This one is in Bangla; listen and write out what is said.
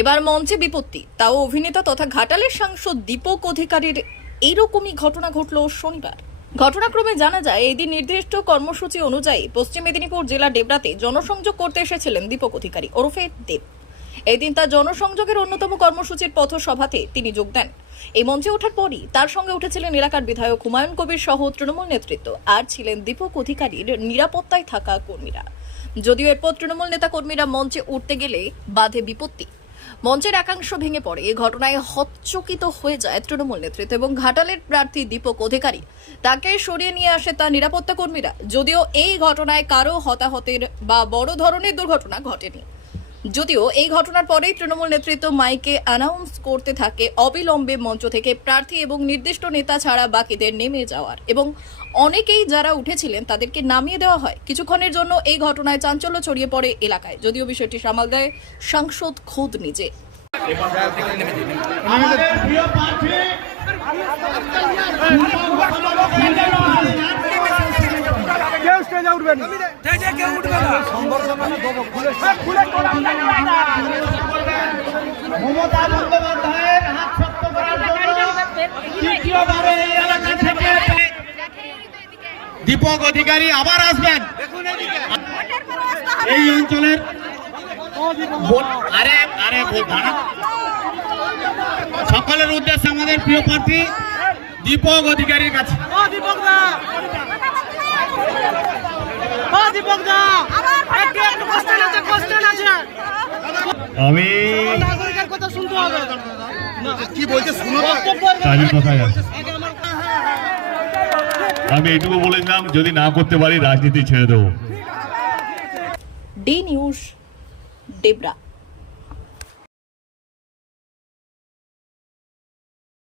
এবার মঞ্চে বিপত্তি, তাও অভিনেতা তথা ঘাটালের সাংসদ দীপক অধিকারীর এইরকমই ঘটনা ঘটল শনিবার। ঘটনাক্রমে জানা যায়, এই দিন নির্দিষ্ট কর্মসূচি অনুযায়ী পশ্চিম মেদিনীপুর জেলার ডেবরাতে জনসংযোগ করতে এসেছিলেন দীপক অধিকারী ওরফে দেব। এই দিন তার জনসংযোগের অন্যতম কর্মসূচির পথসভাতে তিনি যোগ দেন। এই মঞ্চে ওঠার পরই তার সঙ্গে উঠেছিলেন এলাকার বিধায়ক হুমায়ুন কবির সহ তৃণমূল নেতৃত্ব, আর ছিলেন দীপক অধিকারীর নিরাপত্তায় থাকা কর্মীরা। যদিও এরপর তৃণমূল নেতা কর্মীরা মঞ্চে উঠতে গেলে বাধে বিপত্তি। মঞ্চের একাংশ ভেঙে পড়ে। এই ঘটনায় হতচকিত হয়ে যায় তৃণমূল নেতৃত্ব এবং ঘাটালের প্রার্থী দীপক অধিকারী। তাকে সরিয়ে নিয়ে আসে তার নিরাপত্তা কর্মীরা। যদিও এই ঘটনায় কারো হতাহতের বা বড় ধরনের দুর্ঘটনা ঘটেনি। যদিও এই ঘটনার পরেই তৃণমূল নেতৃত্ব মাইকে অ্যানাউন্স করতে থাকে অবিলম্বে মঞ্চ থেকে প্রার্থী এবং নির্দিষ্ট নেতা ছাড়া বাকিদের নেমে যাওয়ার, এবং অনেকেই যারা উঠেছিলেন তাদেরকে নামিয়ে দেওয়া হয়। কিছুক্ষণের জন্য এই ঘটনায় চাঞ্চল্য ছড়িয়ে পড়ে এলাকায়, যদিও বিষয়টি সামাল দেয় সাংসদ খোদ নিজে। মমতা বন্দ্যোপাধ্যায়ের হাত শক্ত করার জন্য তৃতীয়বারে এই এলাকা থেকে দীপক অধিকারী আবার আসবেন। এই অঞ্চলের সকলের উদ্দেশ্যে আমাদের প্রিয় প্রার্থী দীপক অধিকারীর কাছে। আমি আমি এটুকু বলেছিলাম, যদি না করতে পারি রাজনীতি ছেড়ে দেবো। D news, Debra.